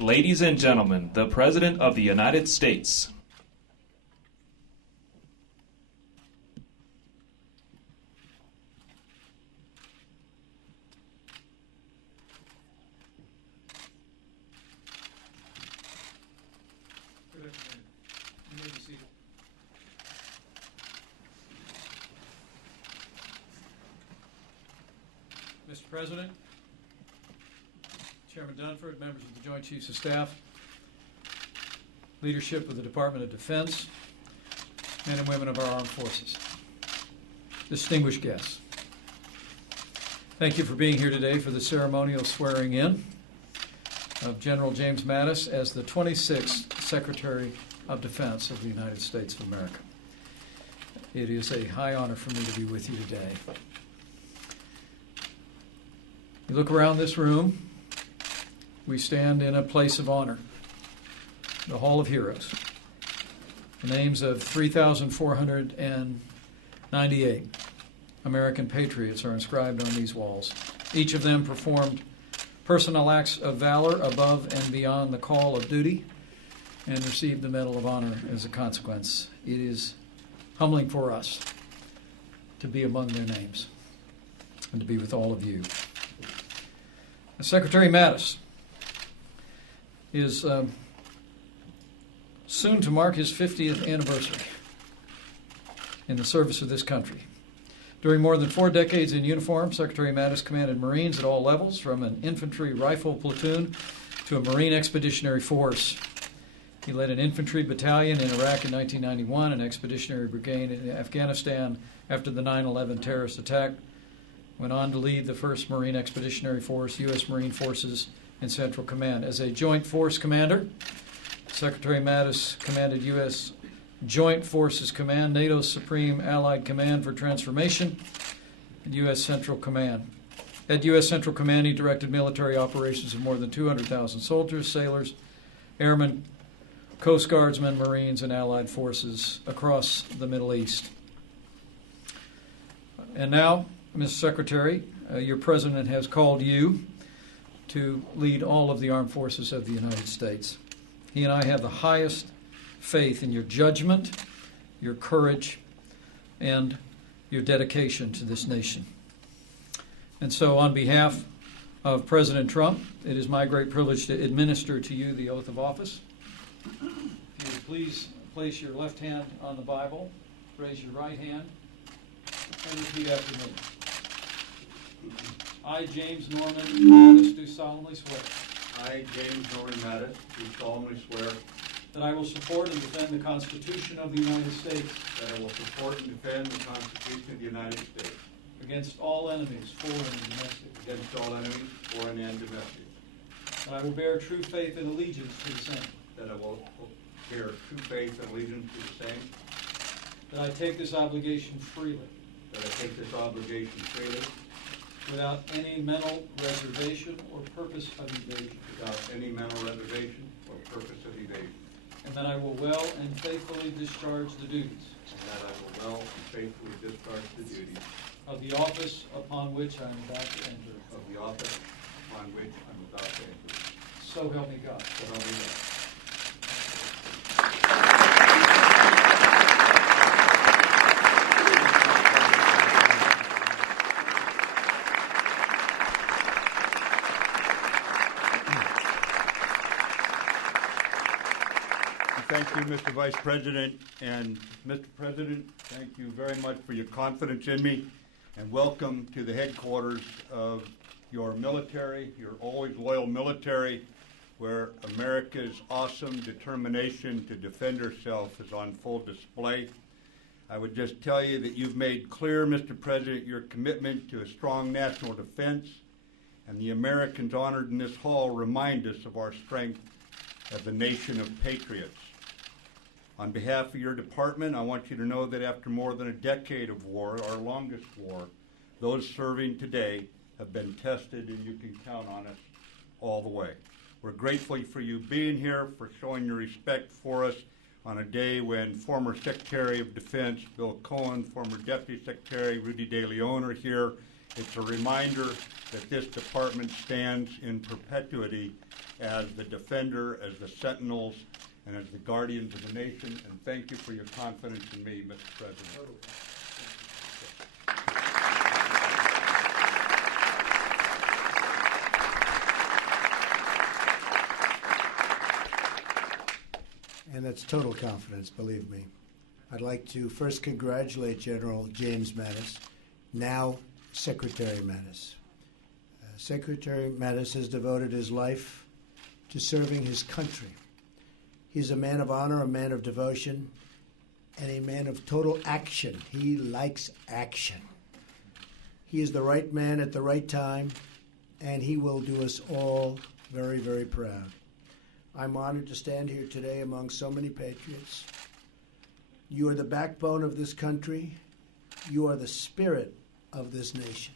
Ladies and gentlemen, the President of the United States. Good afternoon. You may be seated. Mr. President, Chairman Dunford, members of the Joint Chiefs of Staff, leadership of the Department of Defense, men and women of our armed forces, distinguished guests, thank you for being here today for the ceremonial swearing in of General James Mattis as the 26th Secretary of Defense of the United States of America. It is a high honor for me to be with you today. You look around this room, we stand in a place of honor, the Hall of Heroes. The names of 3,498 American patriots are inscribed on these walls. Each of them performed personal acts of valor above and beyond the call of duty and received the Medal of Honor as a consequence. It is humbling for us to be among their names and to be with all of you. Secretary Mattis is soon to mark his 50th anniversary in the service of this country. During more than 4 decades in uniform, Secretary Mattis commanded Marines at all levels, from an infantry rifle platoon to a Marine expeditionary force. He led an infantry battalion in Iraq in 1991, an expeditionary brigade in Afghanistan after the 9/11 terrorist attack, went on to lead the 1st Marine Expeditionary Force, U.S. Marine Forces in Central Command. As a Joint Force Commander, Secretary Mattis commanded U.S. Joint Forces Command, NATO's Supreme Allied Command for Transformation, and U.S. Central Command. At U.S. Central Command, he directed military operations of more than 200,000 soldiers, sailors, airmen, Coast Guardsmen, Marines, and Allied forces across the Middle East. And now, Mr. Secretary, your President has called you to lead all of the armed forces of the United States. He and I have the highest faith in your judgment, your courage, and your dedication to this nation. And so on behalf of President Trump, it is my great privilege to administer to you the oath of office. If you would please place your left hand on the Bible, raise your right hand, and repeat after me. I, James Norman Mattis, do solemnly swear I, James Norman Mattis, do solemnly swear that I will support and defend the Constitution of the United States that I will support and defend the Constitution of the United States against all enemies, foreign and domestic, against all enemies, foreign and domestic, that I will bear true faith and allegiance to the same, that I will bear true faith and allegiance to the same, that I take this obligation freely, that I take this obligation freely, without any mental reservation or purpose of evasion, without any mental reservation or purpose of evasion, and that I will well and faithfully discharge the duties and that I will well and faithfully discharge the duties of the office upon which I am about to enter. of the office upon which I'm about to enter. So help me God. So help me God. Thank you, Mr. Vice President. And Mr. President, thank you very much for your confidence in me, and welcome to the headquarters of your military, your always loyal military, where America's awesome determination to defend herself is on full display. I would just tell you that you've made clear, Mr. President, your commitment to a strong national defense, and the Americans honored in this hall remind us of our strength as a nation of patriots. On behalf of your department, I want you to know that after more than a decade of war, our longest war, those serving today have been tested, and you can count on us all the way. We're grateful for you being here, for showing your respect for us on a day when former Secretary of Defense Bill Cohen, former Deputy Secretary Rudy De Leon are here, It's a reminder that this department stands in perpetuity as the defender, as the sentinels, and as the guardians of the nation. And thank you for your confidence in me, Mr. President. And that's total confidence, believe me. I'd like to first congratulate General James Mattis, now Secretary Mattis. Secretary Mattis has devoted his life to serving his country. He's a man of honor, a man of devotion, and a man of total action. He likes action. He is the right man at the right time, and he will do us all very, very proud. I'm honored to stand here today among so many patriots. You are the backbone of this country. You are the spirit of this nation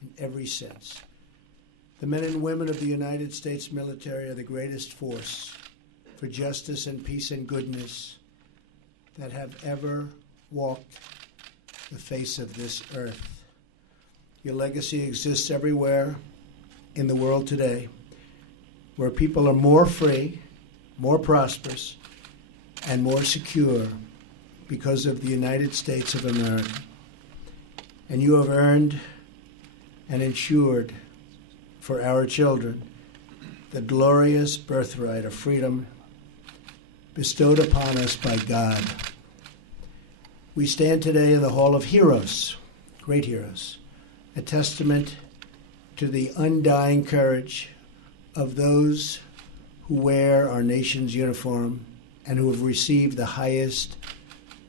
in every sense. The men and women of the United States military are the greatest force for justice and peace and goodness that have ever walked the face of this earth. Your legacy exists everywhere in the world today, where people are more free, more prosperous, and more secure because of the United States of America. And you have earned and ensured for our children the glorious birthright of freedom bestowed upon us by God. We stand today in the Hall of Heroes, great heroes, a testament to the undying courage of those who wear our nation's uniform and who have received the highest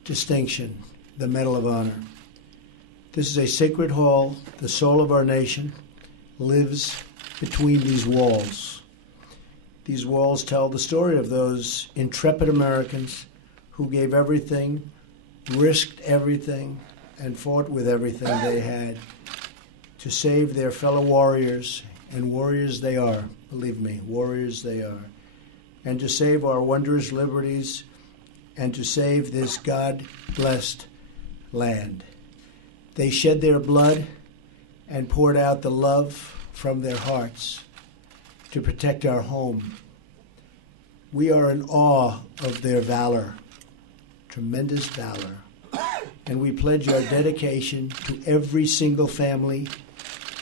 distinction, the Medal of Honor. This is a sacred hall. The soul of our nation lives between these walls. These walls tell the story of those intrepid Americans who gave everything, risked everything, and fought with everything they had to save their fellow warriors, and warriors they are, believe me, warriors they are, and to save our wondrous liberties and to save this God-blessed land. They shed their blood and poured out the love from their hearts to protect our home. We are in awe of their valor, tremendous valor, and we pledge our dedication to every single family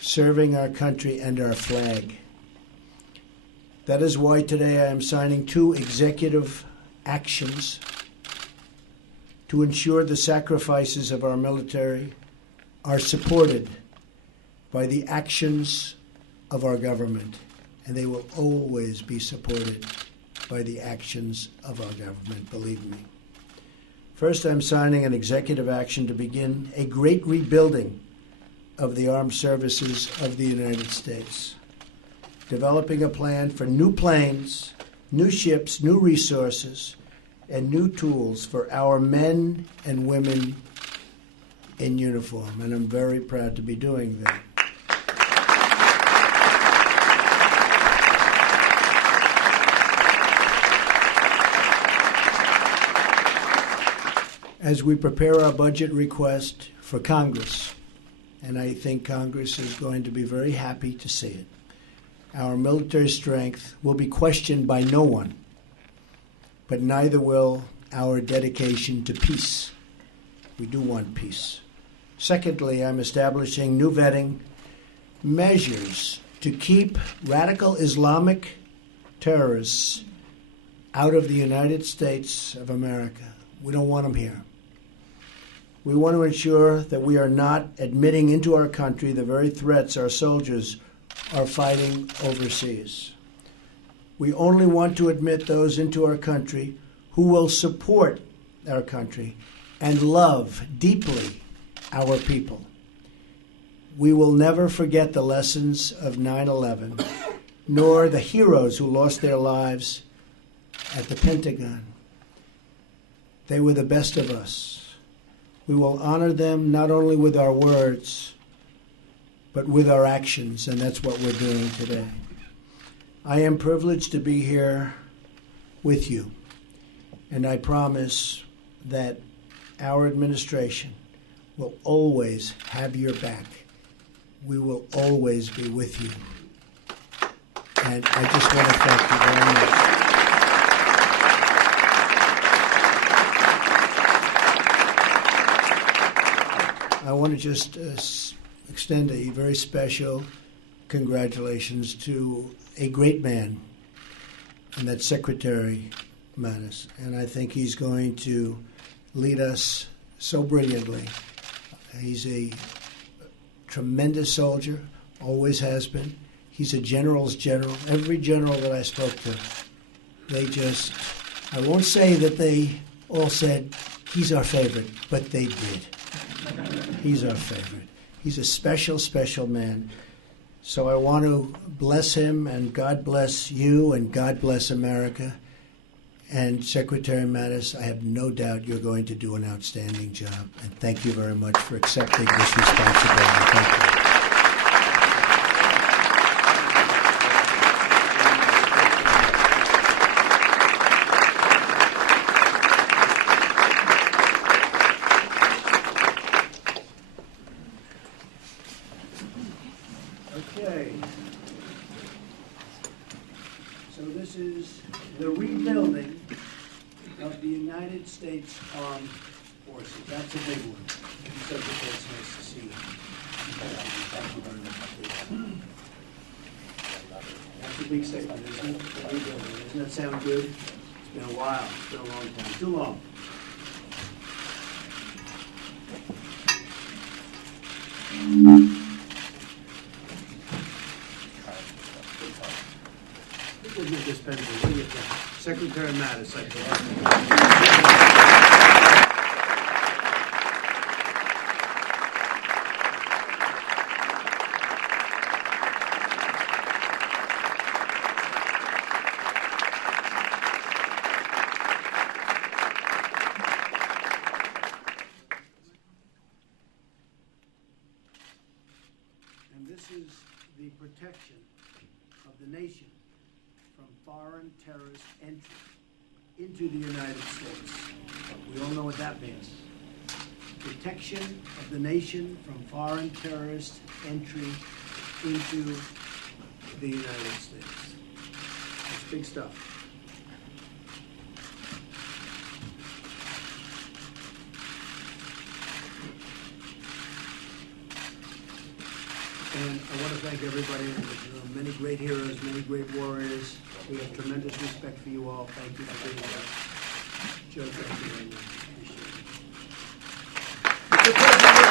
serving our country and our flag. That is why today I am signing 2 executive actions to ensure the sacrifices of our military are supported by the actions of our government, and they will always be supported by the actions of our government, believe me. First, I'm signing an executive action to begin a great rebuilding of the armed services of the United States, developing a plan for new planes, new ships, new resources, and new tools for our men and women in uniform, and I'm very proud to be doing that. As we prepare our budget request for Congress, and I think Congress is going to be very happy to see it, our military strength will be questioned by no one, but neither will our dedication to peace. We do want peace. Secondly, I'm establishing new vetting measures to keep radical Islamic terrorists out of the United States of America. We don't want them here. We want to ensure that we are not admitting into our country the very threats our soldiers are fighting overseas. We only want to admit those into our country who will support our country and love deeply our people. We will never forget the lessons of 9/11, nor the heroes who lost their lives at the Pentagon. They were the best of us. We will honor them not only with our words, but with our actions, and that's what we're doing today. I am privileged to be here with you, and I promise that our administration will always have your back, we will always be with you. And I just want to thank you very much. I want to just extend a very special congratulations to a great man, and that's Secretary Mattis. And I think he's going to lead us so brilliantly. He's a tremendous soldier, always has been. He's a general's general. Every general that I spoke to, I won't say that they all said, he's our favorite, but they did. He's our favorite. He's a special, special man. So I want to bless him, and God bless you, and God bless America. And Secretary Mattis, I have no doubt you're going to do an outstanding job. And thank you very much for accepting this responsibility. Thank you. Okay. So this is the rebuilding of the United States Armed Forces. That's a big one. Secretary, it's nice to see you. Thank you very much. That's a big statement, isn't it? Rebuilding. Doesn't that sound good? It's been a while. It's been a long time. Too long. We'll get this pen. We'll get that. Secretary Mattis, I think. And this is the protection of the nation from foreign terrorist entry into the United States. We all know what that means. Protection of the nation from foreign terrorist entry into the United States. That's big stuff. And I want to thank everybody. Many great heroes, many great warriors. We have tremendous respect for you all. Thank you for being here. Joe, thank you very much. Appreciate it. Mr. President.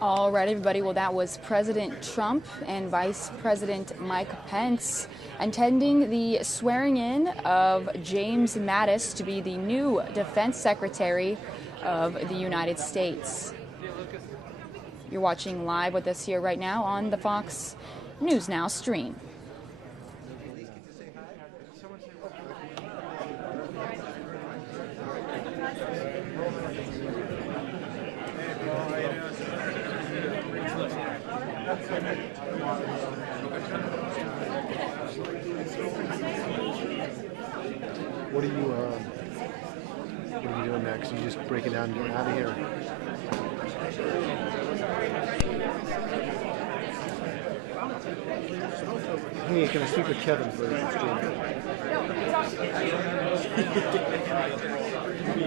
All right, everybody. Well, that was President Trump and Vice President Mike Pence attending the swearing in of James Mattis to be the new Defense Secretary of the United States. You're watching live with us here right now on the Fox News Now stream. What are you doing next? Are you just breaking down and getting out of here? Hey, can I speak with Kevin for